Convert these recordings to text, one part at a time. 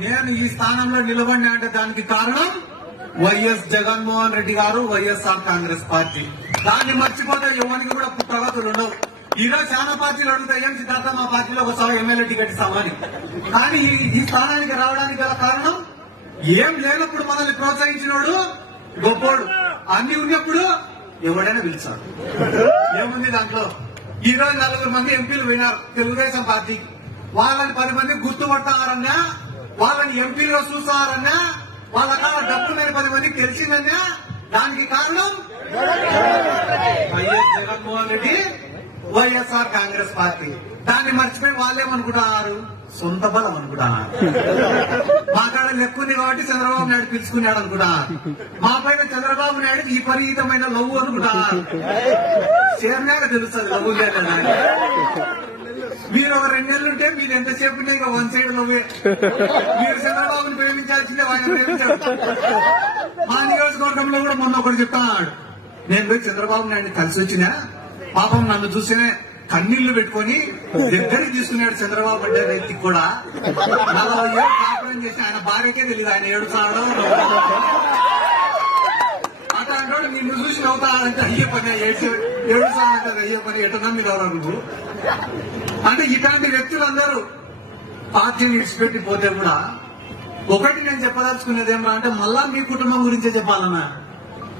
నేను ఈ స్థానంలో నిలబడినా అంటే దానికి కారణం వైఎస్ జగన్మోహన్ రెడ్డి గారు, వైఎస్ఆర్ కాంగ్రెస్ పార్టీ. దాన్ని మర్చిపోతే ఎవరికి కూడా ప్రగతులు ఉండవు. ఈరోజు చాలా పార్టీలు అడుగుతాయి, ఏం సిద్ధార్థ మా పార్టీలో ఒక ఎమ్మెల్యే టికెట్ ఇస్తామని. కానీ ఈ స్థానానికి రావడానికి గల కారణం ఏం లేనప్పుడు మనల్ని ప్రోత్సహించినోడు గొప్పోడు, అన్ని ఉన్నప్పుడు ఎవడైనా పిలిచాడు. ఏముంది దాంట్లో? ఈ రోజు 4 మంది ఎంపీలు పోయినారు తెలుగుదేశం పార్టీకి. వాళ్ళని 10 మంది గుర్తుపడతారన్నా, వాళ్ళని ఎంపీలుగా చూస్తారన్నా, వాళ్ళ కాల డబ్బు మీద 10 మందికి తెలిసిందన్నా దానికి కారణం వైఎస్ జగన్మోహన్ రెడ్డి, వైఎస్ఆర్ కాంగ్రెస్ పార్టీ. దాన్ని మర్చిపోయి వాళ్ళేమనుకుంటున్నారు, సొంత బలం అనుకుంటున్నారు. మా కాడ లెక్కుంది కాబట్టి చంద్రబాబు నాయుడు పిలుచుకున్నాడు అనుకుంటున్నారు. మా పైన చంద్రబాబు నాయుడు ఈ విపరీతమైన లవ్వు అనుకుంటున్నారు. చేరినాక తెలుస్తుంది లవ్వు లేదా. మీరు ఒక 2 నెలలు ఉంటే మీరు ఎంతసేపు ఉంటే ఇక 1 సైడ్ లవ్వే. మీరు చంద్రబాబుని ప్రేమించాల్సిందే, వాళ్ళని ప్రేమించారు. మా నియోజకవర్గంలో కూడా మొన్న ఒకటి చెప్తున్నాడు, నేను పోయి చంద్రబాబు నాయుడిని కలిసి వచ్చినా పాపం నన్ను చూసినే కన్నీళ్లు పెట్టుకుని దగ్గరికి తీసుకున్నాడు చంద్రబాబు అంటే వ్యక్తికి కూడా. 40 ఏళ్ళు కాపురం చేసి ఆయన భార్యకే తెలియదు ఆయన ఏడుస్తాడో. అట్లాంటి నిన్ను చూసి నవ్వుతాడంటే అయ్యే పని, ఏడుస్తాడంటే అయ్యే పని, ఎటు నమ్మి నువ్వు అంటే. ఇట్లాంటి వ్యక్తులందరూ పార్టీని విడిచిపెట్టి పోతే కూడా ఒకటి నేను చెప్పదలుచుకునేది ఏమన్నా అంటే, మళ్ళా మీ కుటుంబం గురించే చెప్పాలన్నా.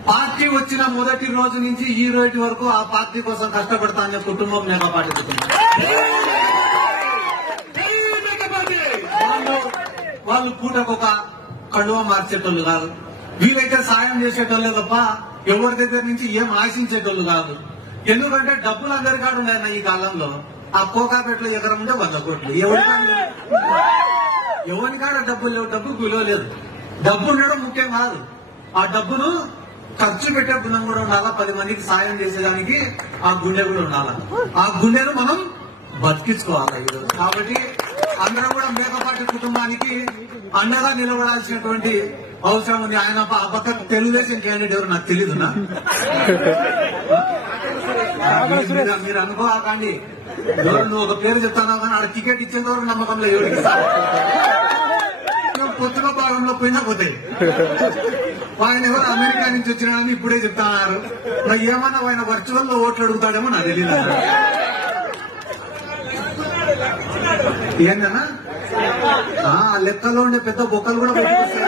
పార్టీ వచ్చిన మొదటి రోజు నుంచి ఈ రోజు వరకు ఆ పార్టీ కోసం కష్టపడతా అనే కుటుంబం మెగా పార్టీ కుటుంబం. వాళ్ళు పూటకొక కండువ మార్చేటోళ్ళు కాదు, వీలైతే సాయం చేసేటోళ్ళే తప్ప ఎవరి దగ్గర నుంచి ఏం ఆశించేటోళ్ళు కాదు. ఎందుకంటే డబ్బులు అందరికాడు ఉన్నాయన్న ఈ కాలంలో. ఆ కోకాపేటలో ఎకరం ఉంటే 100 కోట్లు. ఎవరికాడ డబ్బులు లేవు, డబ్బుకు విలువ లేదు. డబ్బు ఉండడం ముఖ్యం కాదు, ఆ డబ్బును ఖర్చు పెట్టే గుణం కూడా ఉండాలా. 10 మందికి సాయం చేసేదానికి ఆ గుండె కూడా ఉండాలా. ఆ గుండెను మనం బతికించుకోవాలి ఈరోజు. కాబట్టి అందరం కూడా మేకపాటి కుటుంబానికి అండగా నిలబడాల్సినటువంటి అవసరం ఉంది. ఆయన ఆ పక్క తెలుగుదేశం క్యాండిడేట్ ఎవరు నాకు తెలీదున్నా, మీరు అనుకోకండి. ఎవరు నువ్వు ఒక పేరు చెప్తాను కానీ ఆడ టికెట్ ఇచ్చేంత వరకు నమ్మకంలో ఎవరికి కొత్తగా భాగంలో పోయినా పోతాయి. ఆయన ఎవరు అమెరికా నుంచి వచ్చినాడని ఇప్పుడే చెప్తున్నారు. మరి ఏమన్నా ఆయన వర్చువల్ లో ఓట్లు అడుగుతాడేమో నాకు తెలియదు. ఏందన్నా లెక్కలో ఉండే పెద్ద బొక్కలు కూడా బయటకొస్తాయి.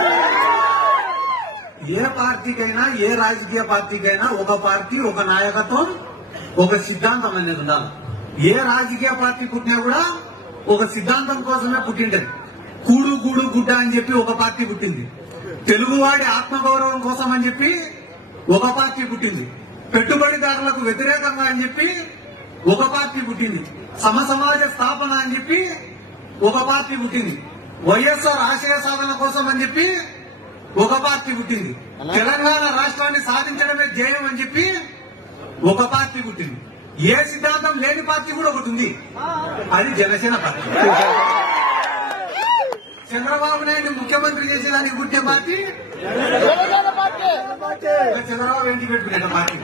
ఏ పార్టీకైనా, ఏ రాజకీయ పార్టీకైనా ఒక పార్టీ, ఒక నాయకత్వం, ఒక సిద్ధాంతం అనేది ఉండాలి. ఏ రాజకీయ పార్టీ పుట్టినా కూడా ఒక సిద్ధాంతం కోసమే పుట్టిండేది. కూడు గూడు గుడ్డ అని చెప్పి ఒక పార్టీ పుట్టింది. తెలుగువాడి ఆత్మగౌరవం కోసం అని చెప్పి ఒక పార్టీ పుట్టింది. పెట్టుబడిదారులకు వ్యతిరేకంగా అని చెప్పి ఒక పార్టీ పుట్టింది. సమసమాజ స్థాపన అని చెప్పి ఒక పార్టీ పుట్టింది. వైఎస్ఆర్ ఆశయ సాధన కోసం అని చెప్పి ఒక పార్టీ పుట్టింది. తెలంగాణ రాష్ట్రాన్ని సాధించడమే ధ్యేయం అని చెప్పి ఒక పార్టీ పుట్టింది. ఏ సిద్ధాంతం లేని పార్టీ కూడా ఒకటి ఉంది, అది జనసేన పార్టీ. చంద్రబాబు నాయుడు ముఖ్యమంత్రి చేసేదానికి పుట్టే పార్టీ చంద్రబాబు ఏంటి పెట్టుకునే పార్టీ.